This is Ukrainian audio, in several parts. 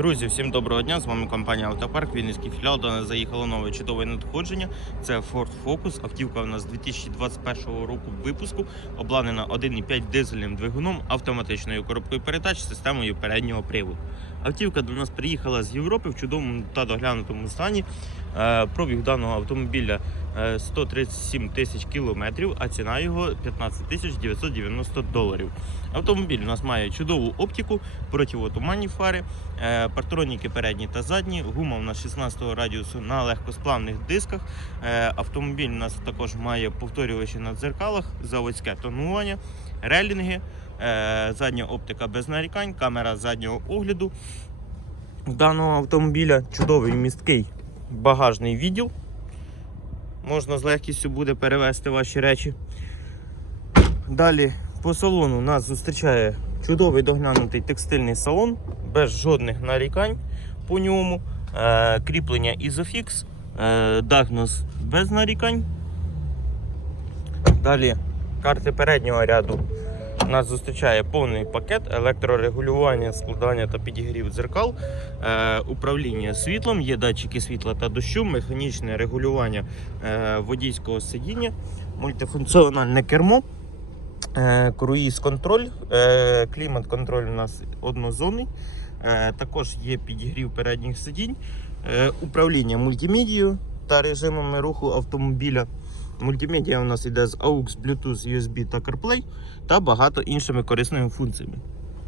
Друзі, всім доброго дня! З вами компанія Автопарк, Вінницький філіал. До нас заїхало нове чудове надходження. Це Ford Focus. Автівка у нас 2021 року випуску, обладнана 1,5 дизельним двигуном, автоматичною коробкою передач, системою переднього приводу. Автівка до нас приїхала з Європи в чудовому та доглянутому стані. Е, Пробіг даного автомобіля 137 тисяч кілометрів, а ціна його 15 тисяч 990 доларів. Автомобіль у нас має чудову оптику, противотуманні фари, е, партроніки передні та задні, гума у нас 16 радіусу на легкосплавних дисках. Е, Автомобіль у нас також має повторювачі на дзеркалах, заводське тонування, релінги, е, задня оптика без нарікань, камера заднього огляду. У даного автомобіля чудовий місткий багажний відділ. Можна з легкістю буде перевезти ваші речі. Далі по салону нас зустрічає чудовий доглянутий текстильний салон, без жодних нарікань по ньому. Е, кріплення Isofix, е, Дагнос без нарікань. Далі карти переднього ряду нас зустрічає повний пакет електрорегулювання, складання та підігрів дзеркал, е, управління світлом, є датчики світла та дощу, механічне регулювання е, водійського сидіння, мультифункціональне кермо. Е, Круїз-контроль, е, клімат-контроль у нас однозонний. Також є підігрів передніх сидінь, управління мультимедією та режимами руху автомобіля. Мультимедіа у нас йде з AUX, Bluetooth, USB та CarPlay та багато іншими корисними функціями.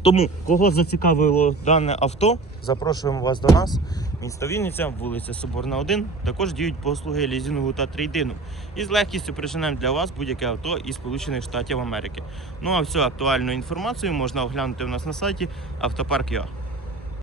Тому, кого зацікавило дане авто, запрошуємо вас до нас. Місто Вінниця, вулиця Соборна 1. Також діють послуги лізінгу та трейдину. І з легкістю приженемо для вас будь-яке авто із Сполучених Штатів Америки. Ну а всю актуальну інформацію можна оглянути у нас на сайті Автопарк.ua.